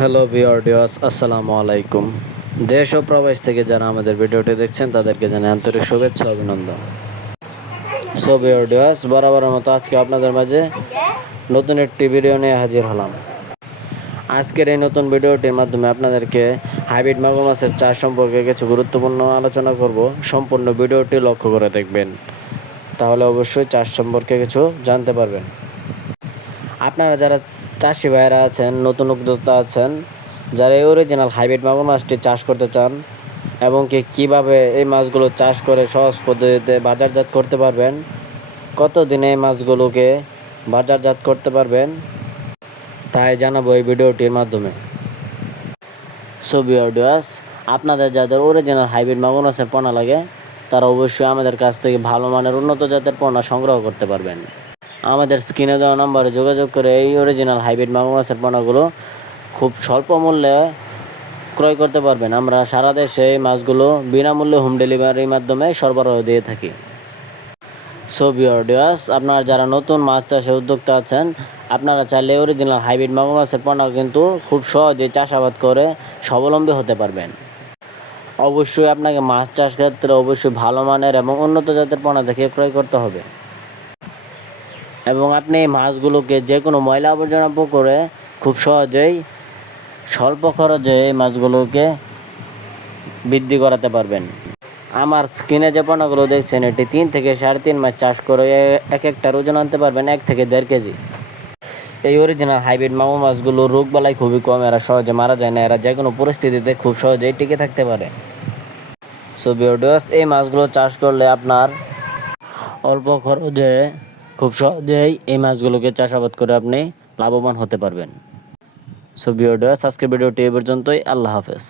Hello ভিওডিওস আসসালামু আলাইকুম। দেশ ও প্রবাস থেকে যারা আমাদের ভিডিওটি দেখছেন, তাদেরকে জানাই আন্তরিক শুভেচ্ছা অভিনন্দন। সো ভিওডিওস বরাবরের মতো আজকে আপনাদের মাঝে নতুন একটি ভিডিও নিয়ে হাজির হলাম। আজকের এই নতুন ভিডিওটির মাধ্যমে আপনাদেরকে হাইব্রিড মাগুর মাছের চাষ সম্পর্কে কিছু গুরুত্বপূর্ণ আলোচনা করব। সম্পূর্ণ ভিডিওটি লক্ষ্য করে দেখবেন। তাহলে অবশ্যই চাষ সম্পর্কে কিছু জানতে পারবেন। আপনারা যারা চাষি ভাইয়েরা আছেন, নতুন উদ্যোক্তা আছেন, যারা এই অরিজিনাল হাইব্রিড মাগুর মাছটি চাষ করতে চান এবং কি কীভাবে এই মাছগুলো চাষ করে সহজ পদ্ধতিতে বাজারজাত করতে পারবেন কত দিনে এই মাছগুলোকে বাজারজাত করতে পারবেন, তাই জানাব এই ভিডিওটির মাধ্যমে। সো ভিডিওস আপনাদের যাদের অরিজিনাল হাইব্রিড মাগুর মাছের পোনা লাগে, তারা অবশ্যই আমাদের কাছ থেকে ভালো মানের উন্নত জাতের পোনা সংগ্রহ করতে পারবেন। আমাদের স্ক্রিনে দেওয়া নম্বরে যোগাযোগ করে এই অরিজিনাল হাইব্রিড মাগুর মাছের পোনাগুলো খুব স্বল্প মূল্যে ক্রয় করতে পারবেন। আমরা সারা দেশে এই মাছগুলো বিনামূল্যে হোম ডেলিভারির মাধ্যমে সরবরাহ দিয়ে থাকি। সো বিয়ার্ডিয়াস আপনারা যারা নতুন মাছ চাষে উদ্যোক্তা আছেন, আপনারা চাইলে অরিজিনাল হাইব্রিড মাগুর মাছের পোনা কিন্তু খুব সহজে চাষাবাদ করে স্বাবলম্বী হতে পারবেন। অবশ্যই আপনাকে মাছ চাষ ক্ষেত্রে অবশ্যই ভালো মানের এবং উন্নত জাতের পোনা দেখে ক্রয় করতে হবে। এবং আপনি এই মাছগুলোকে যে কোনো ময়লা আবর্জনা পুকুরে খুব সহজেই স্বল্প খরচে এই মাছগুলোকে বৃদ্ধি করাতে পারবেন। আমার স্কিনে যে পোনাগুলো দেখছেন, এটি তিন থেকে সাড়ে তিন মাস চাষ করে এক একটার ওজন আনতে পারবেন এক থেকে দেড় কেজি। এই অরিজিনাল হাইব্রিড মামু মাছগুলো রোগ বালাই খুবই কম, এরা সহজে মারা যায় না, এরা যে কোনো পরিস্থিতিতে খুব সহজেই টিকে থাকতে পারে। সো বিওডিয়াস এই মাছগুলো চাষ করলে আপনার অল্প খরচে খুব সহজেই এই মাছগুলোকে চাষাবাদ করে আপনি লাভবান হতে পারবেন। সো ভিডিওটা আজকের ভিডিওটি এ পর্যন্তই। আল্লাহ হাফেজ।